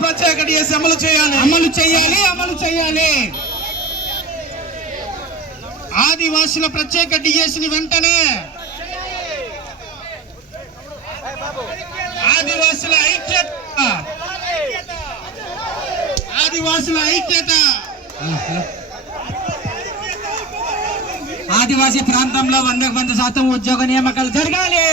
ప్రత్యేక డిఎస్ అమలు చేయాలి. అమలు చేయాలి అమలు చేయాలి. ఆదివాసుల ప్రత్యేక డిఎస్ని వెంటనే ఆదివాసుల ఐక్యత. ఆదివాసుల ఐక్యత. ఆదివాసీ ప్రాంతంలో వందకు వంద శాతం ఉద్యోగ నియామకాలు జరగాలి.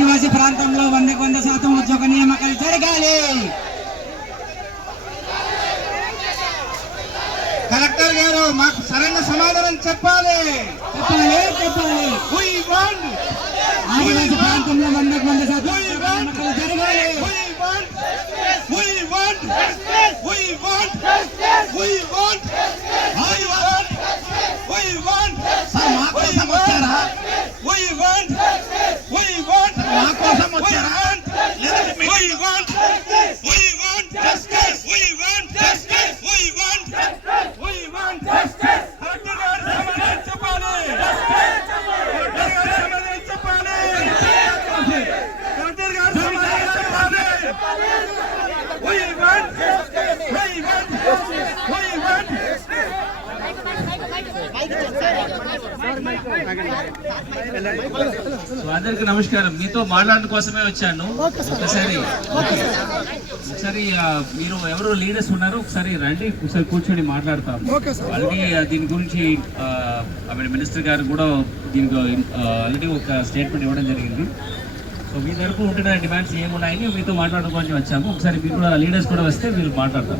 ఆదివాసీ ప్రాంతంలో వందకు వంద శాతం ఉద్యోగ నియామకాలు జరగాలి. కలెక్టర్ గారు మాకు సరైన సమాధానం చెప్పాలి. చెప్పాలి చెప్పాలి. We want, ఆదివాసీ ప్రాంతంలో వందకు వంద శాతం ఉద్యోగ నియామకాలు జరగాలి. We want, we want, we want, we అందరికి నమస్కారం. మీతో మాట్లాడడం కోసమే వచ్చాను. ఒకసారి ఒకసారి మీరు ఎవరు లీడర్స్ ఉన్నారు ఒకసారి రండి ఒకసారి కూర్చొని మాట్లాడతాం ఆల్రెడీ దీని గురించి మినిస్టర్ గారు కూడా దీనికి ఆల్రెడీ ఒక స్టేట్మెంట్ ఇవ్వడం జరిగింది. సో మీ తరపు ఉంటున్న డిమాండ్స్ ఏమున్నాయని మీతో మాట్లాడడం కోసం వచ్చాము. ఒకసారి మీరు కూడా లీడర్స్ కూడా వస్తే మీరు మాట్లాడతారు.